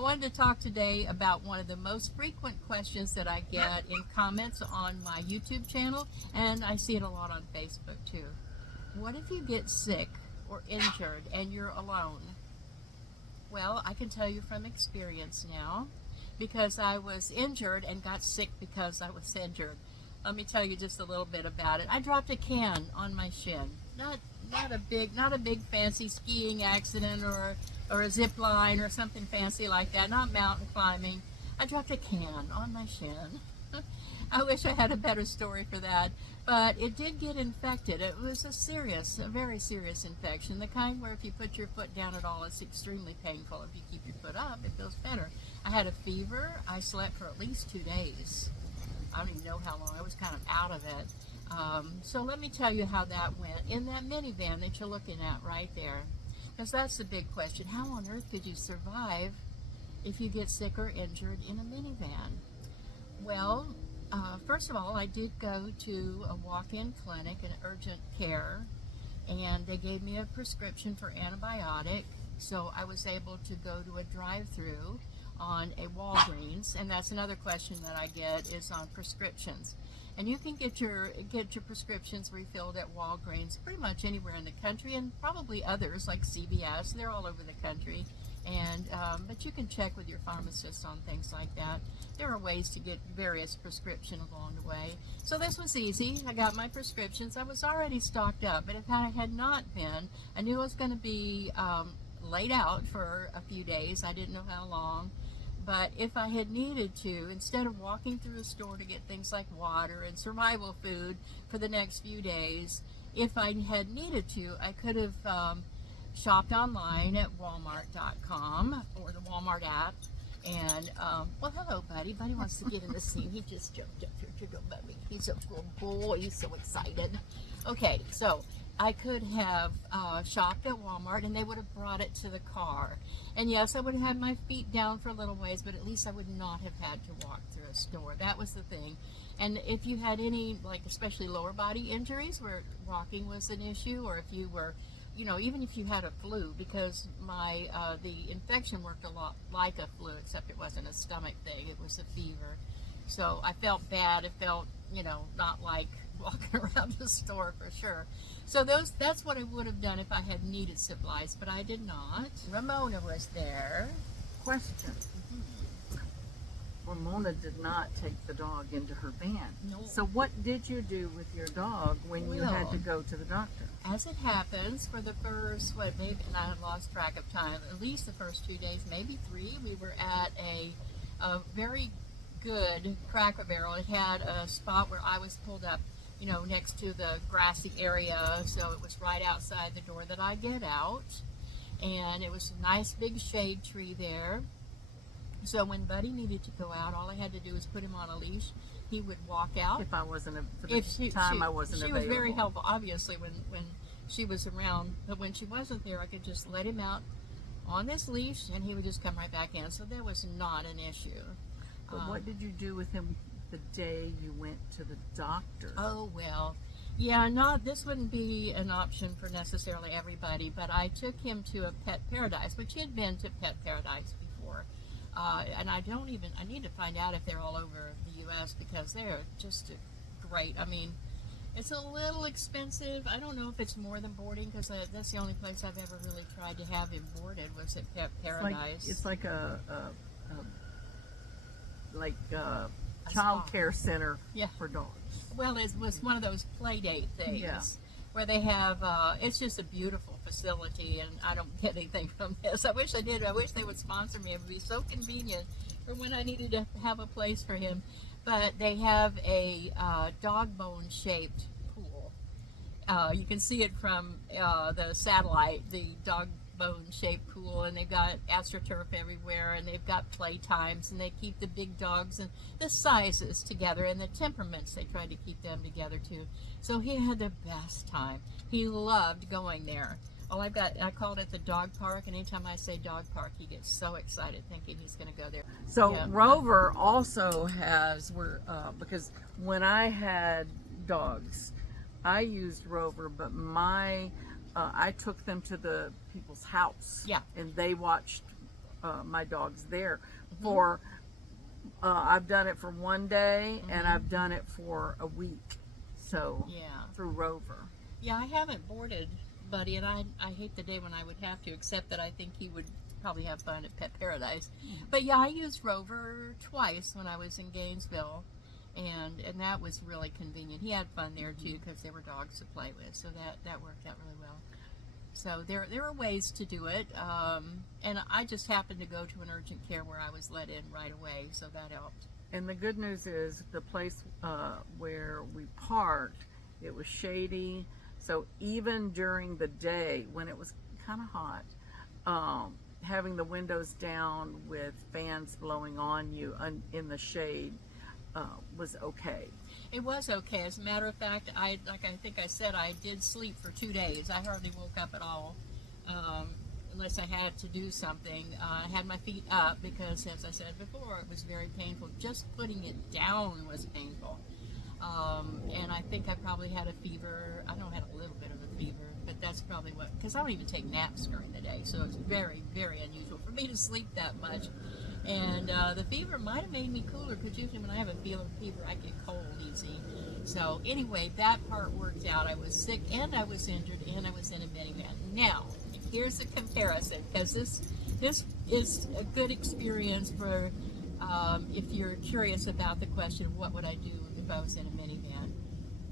wanted to talk today about one of the most frequent questions that I get in comments on my YouTube channel, and I see it a lot on Facebook too. What if you get sick or injured and you're alone? Well, I can tell you from experience now, because I was injured and got sick because I was injured. Let me tell you just a little bit about it. I dropped a can on my shin. Not a big fancy skiing accident or a zip line or something fancy like that. Not mountain climbing. I dropped a can on my shin. I wish I had a better story for that, but it did get infected. It was a very serious infection, the kind where if you put your foot down at all, it's extremely painful. If you keep your foot up, it feels better. I had a fever. I slept for at least 2 days. I don't even know how long. I was kind of out of it. So let me tell you how that went in that minivan that you're looking at right there. Because that's the big question. How on earth could you survive if you get sick or injured in a minivan? Well, first of all, I did go to a walk-in clinic, an urgent care, and they gave me a prescription for antibiotic. So I was able to go to a drive-through on a Walgreens, and that's another question that I get is on prescriptions. And you can get your prescriptions refilled at Walgreens pretty much anywhere in the country, and probably others like CVS. They're all over the country. And but you can check with your pharmacist on things like that. There are ways to get various prescriptions along the way. So this was easy. I got my prescriptions. I was already stocked up, but if I had not been, I knew I was going to be laid out for a few days. I didn't know how long. But if I had needed to, instead of walking through a store to get things like water and survival food for the next few days, if I had needed to, I could have shopped online at Walmart.com or the Walmart app. And, well, hello, Buddy. Buddy wants to get in the scene. He just jumped up here to go Buddy. He's a good boy. He's so excited. Okay, so I could have shopped at Walmart and they would have brought it to the car. And yes, I would have had my feet down for a little ways, but at least I would not have had to walk through a store. That was the thing. And if you had any, like especially lower body injuries where walking was an issue, or if you were, you know, even if you had a flu, because my the infection worked a lot like a flu, except it wasn't a stomach thing, it was a fever. So I felt bad. It felt, you know, not like walking around the store for sure. So that's what I would have done if I had needed supplies, but I did not. Ramona was there. Question. Ramona did not take the dog into her van. No. So what did you do with your dog when you had to go to the doctor? As it happens, for the first, maybe, and I have lost track of time, at least the first 2 days, maybe 3, we were at a very good Cracker Barrel. It had a spot where I was pulled up, you know, next to the grassy area, so it was right outside the door that I get out, and it was a nice big shade tree there. So when Buddy needed to go out, all I had to do was put him on a leash. He would walk out. If I wasn't, for the time I wasn't available. She was very helpful, obviously, when she was around, but when she wasn't there, I could just let him out on this leash, and he would just come right back in, so that was not an issue. But what did you do with him the day you went to the doctor? Oh, well, yeah, this wouldn't be an option for necessarily everybody, but I took him to a pet paradise, which he had been to pet paradise before. And I need to find out if they're all over the U.S. because they're just great. I mean, it's a little expensive. I don't know if it's more than boarding, because that's the only place I've ever really tried to have him boarded was at Pet Paradise. It's like a child care center for dogs. Well, it was one of those play date things where they have, it's just a beautiful facility, and I don't get anything from this. I wish I did. I wish they would sponsor me. It would be so convenient for when I needed to have a place for him. But they have a dog bone shaped pool. You can see it from the satellite, the dog bone shaped pool, and they've got astroturf everywhere, and they've got play times, and they keep the big dogs and the sizes together, and the temperaments, they try to keep them together too. So he had the best time. He loved going there. I called it the dog park, and anytime I say dog park, he gets so excited thinking he's going to go there. So Rover also has, because when I had dogs, I used Rover, but I took them to the people's house. Yeah. And they watched my dogs there for. I've done it for one day, and I've done it for a week. So Yeah. through Rover. Yeah, I haven't boarded Buddy, and I hate the day when I would have to, except that I think he would probably have fun at Pet Paradise. But yeah, I used Rover twice when I was in Gainesville, and that was really convenient. He had fun there too because there were dogs to play with, so that worked out really well. So there are ways to do it, and I just happened to go to an urgent care where I was let in right away, so that helped. And the good news is the place where we parked, it was shady. So even during the day when it was kind of hot, having the windows down with fans blowing on you in the shade was okay. It was okay. As a matter of fact, I think I said, I did sleep for 2 days. I hardly woke up at all, unless I had to do something. I had my feet up because, as I said before, it was very painful. Just putting it down was painful. And I think I probably had a fever. I know I had a little bit of a fever, but that's probably what, because I don't even take naps during the day, so it's very, very unusual for me to sleep that much. And the fever might have made me cooler, because usually when I have a fever, I get cold easy. So anyway, that part worked out. I was sick, and I was injured, and I was in a minivan. Now, here's a comparison, because this is a good experience for if you're curious about the question of what would I do if I was in a minivan.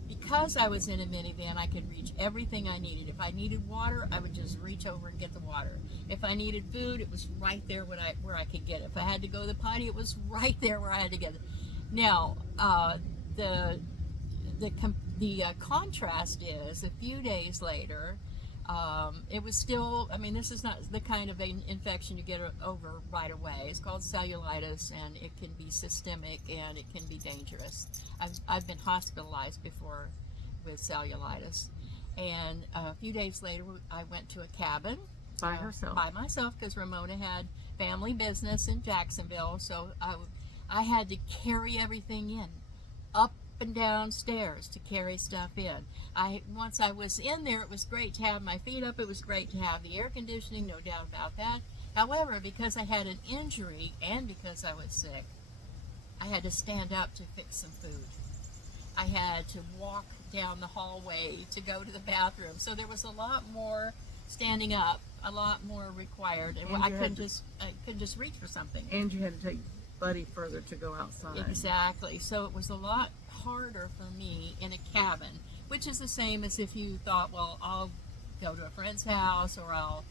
Because I was in a minivan, I could reach everything I needed. If I needed water, I would just reach over and get the water. If I needed food, it was right there where I could get it. If I had to go to the potty, it was right there where I had to get it. Now, the contrast is a few days later, it was still, I mean, this is not the kind of infection you get over right away. It's called cellulitis, and it can be systemic, and it can be dangerous. I've been hospitalized before with cellulitis. And a few days later, I went to a cabin. By herself? By myself, because Ramona had family business in Jacksonville, so I had to carry everything in, up and down stairs to carry stuff in. Once I was in there, it was great to have my feet up. It was great to have the air conditioning, no doubt about that. However, because I had an injury and because I was sick, I had to stand up to fix some food. I had to walk down the hallway to go to the bathroom. So there was a lot more standing up, a lot more required, and I couldn't just reach for something. And you had to take Buddy further to go outside. Exactly. So it was a lot harder for me in a cabin, which is the same as if you thought, well, I'll go to a friend's house, or I'll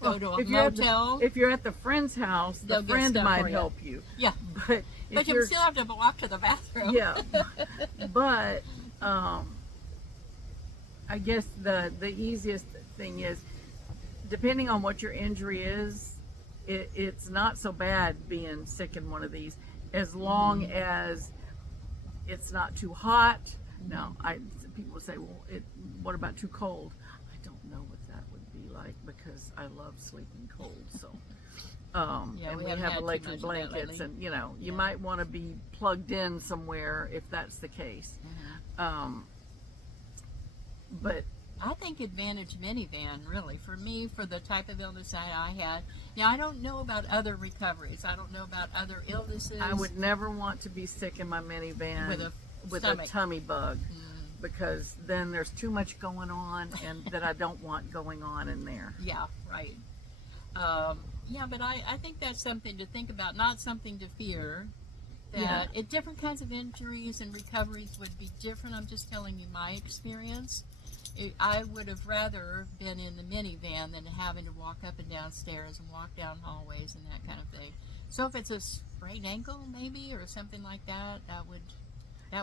go to a motel. If you're at the friend's house, the friend might help you. Yeah. But you still have to walk to the bathroom. Yeah. But I guess the easiest thing is, depending on what your injury is, it's not so bad being sick in one of these, as long as it's not too hot. Now, people say, well, what about too cold? I don't know what that would be like, because I love sleeping cold. So, and we have electric blankets, and you might want to be plugged in somewhere if that's the case. But I think Advantage minivan, really, for me, for the type of illness I had. Now, I don't know about other recoveries. I don't know about other illnesses. I would never want to be sick in my minivan with a tummy bug, because then there's too much going on, and that I don't want going on in there. Yeah, right. Yeah, but I think that's something to think about, not something to fear. That different kinds of injuries and recoveries would be different. I'm just telling you my experience. I would have rather been in the minivan than having to walk up and down stairs and walk down hallways and that kind of thing. So if it's a sprained ankle, maybe, or something like that, that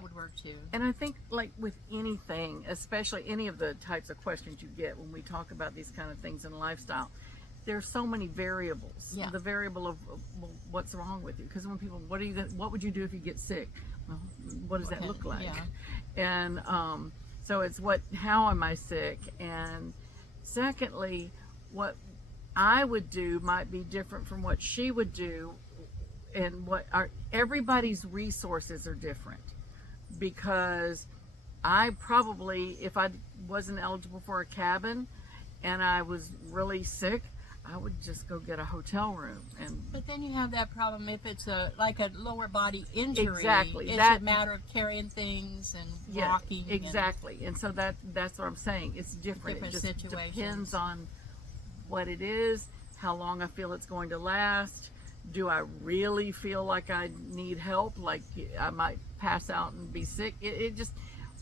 would work too. And I think, like with anything, especially any of the types of questions you get when we talk about these kind of things in lifestyle, there's so many variables. Yeah. The variable of what's wrong with you, because when people, what would you do if you get sick? Well, what does that look like? Yeah. And so it's how am I sick? And secondly, what I would do might be different from what she would do, and everybody's resources are different. Because I probably, if I wasn't eligible for a cabin and I was really sick, I would just go get a hotel room. And But then you have that problem if it's like a lower body injury. Exactly. It's That- a matter of carrying things and yeah, walking. exactly. And so that's what I'm saying. It's different. Different It just situations. depends on what it is, how long I feel it's going to last. Do I really feel like I need help? Like I might pass out and be sick? It just,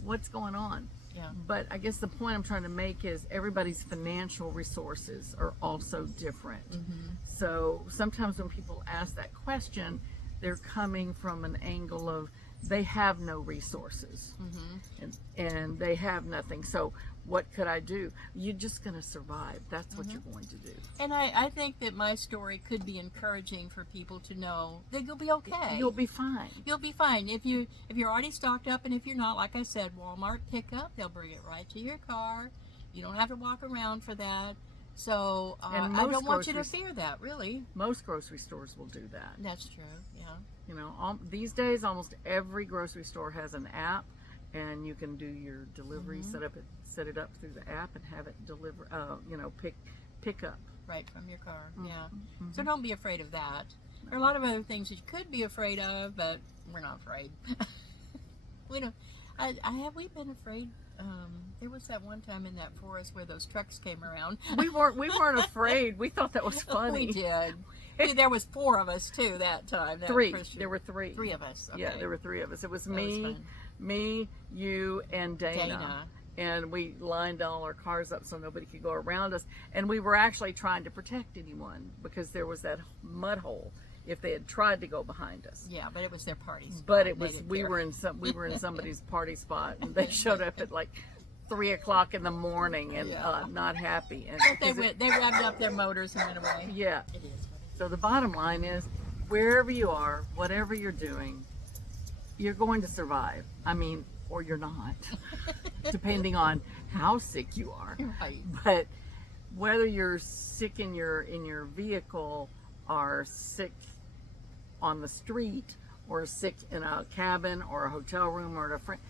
what's going on? Yeah. But I guess the point I'm trying to make is everybody's financial resources are also different. Mm-hmm. So sometimes when people ask that question, they're coming from an angle of they have no resources Mm-hmm. and they have nothing. So what could I do? You're just going to survive. That's what you're going to do. And I think that my story could be encouraging for people to know that you'll be okay. You'll be fine. You'll be fine if you're already stocked up, and if you're not, like I said, Walmart pickup, they'll bring it right to your car. You don't have to walk around for that. So And I most don't want you to groceries- fear that, really. Most grocery stores will do that. That's true. Yeah. You know, these days almost every grocery store has an app, and you can do your delivery, set it up through the app, and have it deliver. Pick up. Right from your car. Yeah. Mm-hmm. So don't be afraid of that. There are a lot of other things that you could be afraid of, but we're not afraid. We don't. Have we been afraid? There was that one time in that forest where those trucks came around. We weren't afraid. We thought that was funny. We did. There was 4 of us too that time. That Three. first year. There were 3. 3 of us. Okay. Yeah, there were 3 of us. It was That was me, fun. you, and Dana. And we lined all our cars up so nobody could go around us. And we were actually trying to protect anyone because there was that mud hole if they had tried to go behind us. Yeah, but it was their party spot. But it They was didn't we care. were in somebody's party spot, and they showed up at like 3 o'clock in the morning and Yeah. Not happy. And But they revved up their motors and went away. yeah. It is what it is. So the bottom line is, wherever you are, whatever you're doing, you're going to survive. I mean, or you're not, depending on how sick you are. Right. But whether you're sick in your vehicle, or sick on the street, or sick in a cabin or a hotel room or at a friend,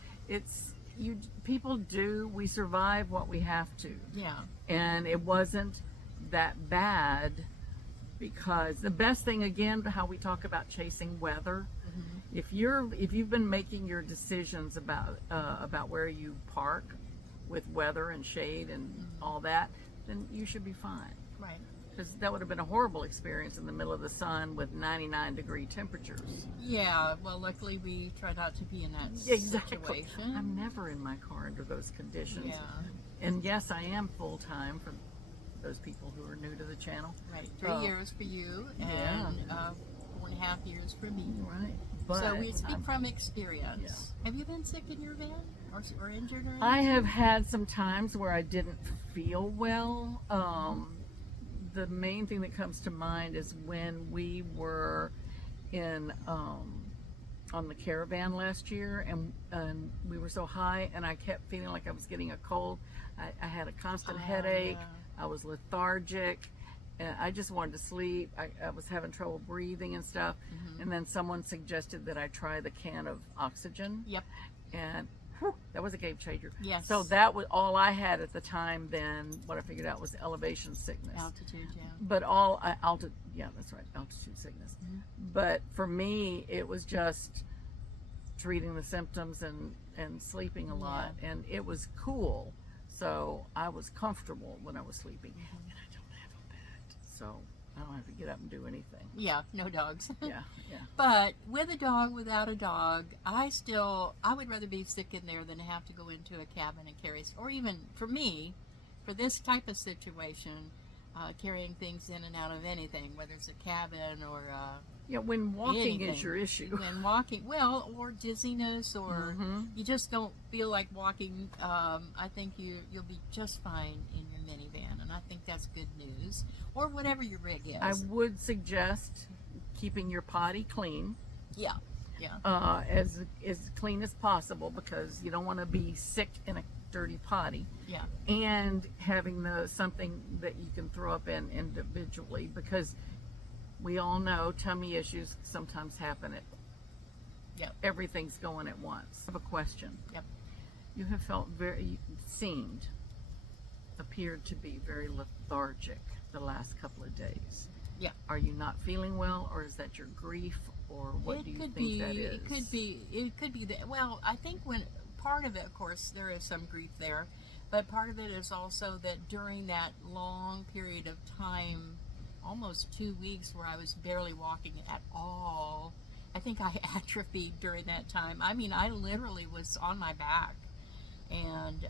we survive what we have to. Yeah. And it wasn't that bad, because the best thing, again, how we talk about chasing weather, if you've been making your decisions about where you park with weather and shade and all that, then you should be fine. Right. Because that would have been a horrible experience in the middle of the sun with 99-degree temperatures. Yeah. Well, luckily we try not to be in that Exactly. situation. I'm never in my car under those conditions. Yeah. And yes, I am full time for those people who are new to the channel. Right. 3 years for you and 4.5 years for me. Right. But So we speak I'm- from experience. Yeah. Have you been sick in your van or injured or anything? I have had some times where I didn't feel well. The main thing that comes to mind is when we were in on the caravan last year, and we were so high, and I kept feeling like I was getting a cold. I had a constant headache. Yeah. I was lethargic. And I just wanted to sleep. I was having trouble breathing and stuff. And then someone suggested that I try the can of oxygen. Yep. And whew, that was a game changer. Yes. So that was all I had at the time. Then what I figured out was elevation sickness. Altitude, yeah. But yeah, that's right, altitude sickness. But for me, it was just treating the symptoms and sleeping a lot, and it was cool. So I was comfortable when I was sleeping, and I don't have a pet, so I don't have to get up and do anything. Yeah, no dogs. Yeah. But with a dog, without a dog, I would rather be sick in there than have to go into a cabin and carry, or even for me, for this type of situation, carrying things in and out of anything, whether it's a cabin or Yeah, when walking anything. is your issue. When walking, well, or dizziness, or you just don't feel like walking, I think you'll be just fine in your minivan, and I think that's good news. Or whatever your rig is. I would suggest keeping your potty clean. Yeah. As clean as possible, because you don't want to be sick in a dirty potty. Yeah. And having something that you can throw up in individually, because we all know tummy issues sometimes happen at everything's going at once. I have a question. Yep. You have felt very seemed appeared to be very lethargic the last couple of days. Yeah. Are you not feeling well, or is that your grief, or what do you think that is? It could be that. Well, I think when part of it, of course, there is some grief there, but part of it is also that during that long period of time, almost 2 weeks, where I was barely walking at all, I think I atrophied during that time. I mean, I literally was on my back, and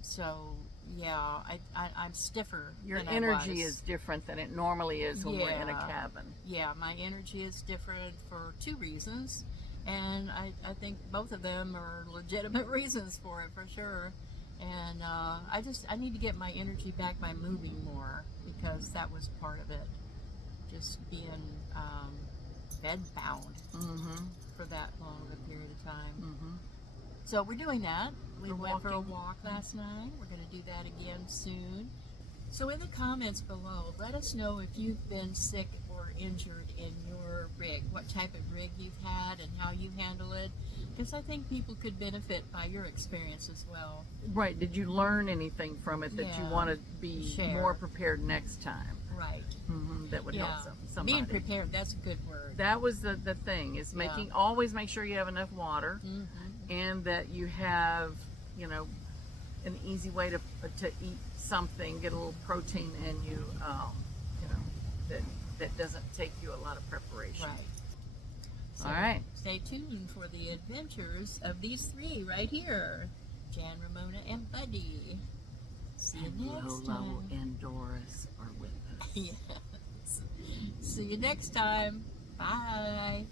so yeah, I'm stiffer. Your than energy I was. is different than it normally is when we're in a Yeah. cabin. Yeah, my energy is different for 2 reasons, and I think both of them are legitimate reasons for it, for sure. And I need to get my energy back by moving more, because that was part of it, just being bedbound Mm-hmm. for that long of a period of time. Mm-hmm. So we're doing that. We We're went for a walking. walk last night. We're going to do that again soon. So in the comments below, let us know if you've been sick or injured in your rig, what type of rig you've had and how you handle it, because I think people could benefit by your experience as well. Right. Did you learn anything from it that you Yeah. want to be Share. more prepared next time? Right. Mm-hmm. That would Yeah. help somebody. Being prepared, that's a good word. That was the thing, is Yeah. always make sure you have enough water, Mhm. and that you have, an easy way to eat something, get a little protein in you, that doesn't take you a lot of preparation. Right. So All right. stay tuned for the adventures of these 3 right here, Jan, Ramona, and Buddy. See you And next Lolo time. and Doris are with us. Yes. See you next time. Bye.